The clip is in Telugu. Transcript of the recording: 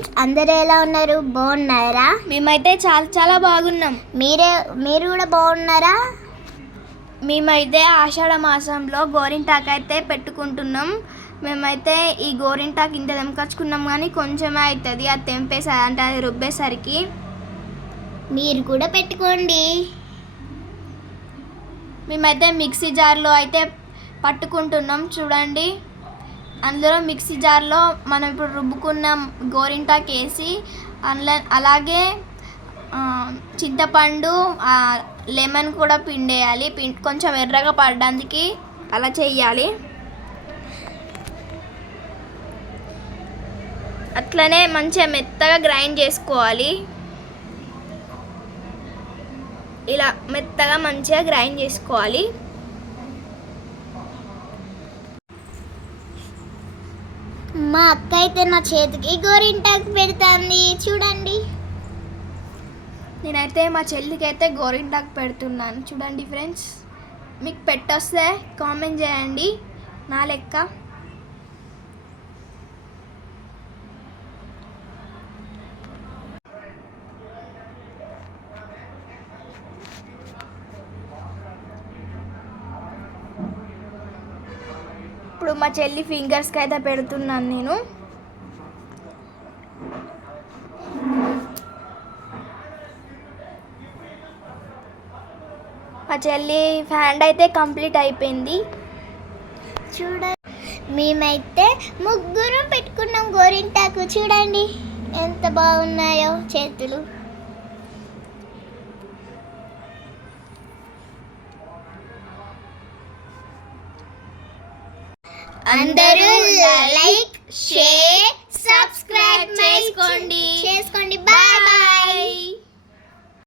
ఫ్రెండ్స్, అందరూ ఎలా ఉన్నారు? బాగున్నారా? మేమైతే చాలా చాలా బాగున్నాం. మీరు కూడా బాగున్నారా? మేమైతే ఆషాఢ మాసంలో గోరింటాకు అయితే పెట్టుకుంటున్నాం. మేమైతే ఈ గోరింటాకు ఇంత తెంపచ్చుకున్నాం కానీ కొంచెమే అవుతుంది అది తెంపేసరి అంటే అది రుబ్బేసరికి. మీరు కూడా పెట్టుకోండి. మేమైతే మిక్సీ జార్లో అయితే పట్టుకుంటున్నాం చూడండి. అందులో మిక్సీ జార్లో మనం ఇప్పుడు రుబ్బుకున్న గోరింటాకు వేసి అలాగే చింతపండు లెమన్ కూడా పిండేయాలి. కొంచెం ఎర్రగా పడడానికి అలా చేయాలి. అట్లనే మంచిగా మెత్తగా గ్రైండ్ చేసుకోవాలి. ఇలా మెత్తగా మంచిగా గ్రైండ్ చేసుకోవాలి. మా అక్క అయితే నా చేతికి గోరింటాకు పెడుతుంది చూడండి. నేనైతే మా చెల్లికి అయితే గోరింటాకు పెడుతున్నాను చూడండి ఫ్రెండ్స్. మీకు పెట్టొస్తే కామెంట్ చేయండి నా లెక్క. ఇప్పుడు మా చెల్లి ఫింగర్స్కి అయితే పెడుతున్నాను నేను. మా చెల్లి హ్యాండ్ అయితే కంప్లీట్ అయిపోయింది చూడండి. మేమైతే ముగ్గురు పెట్టుకున్నాం గోరింటాకు. చూడండి ఎంత బాగున్నాయో చేతులు. అందరూ లైక్, షేర్, సబ్స్క్రైబ్ చేసుకోండి.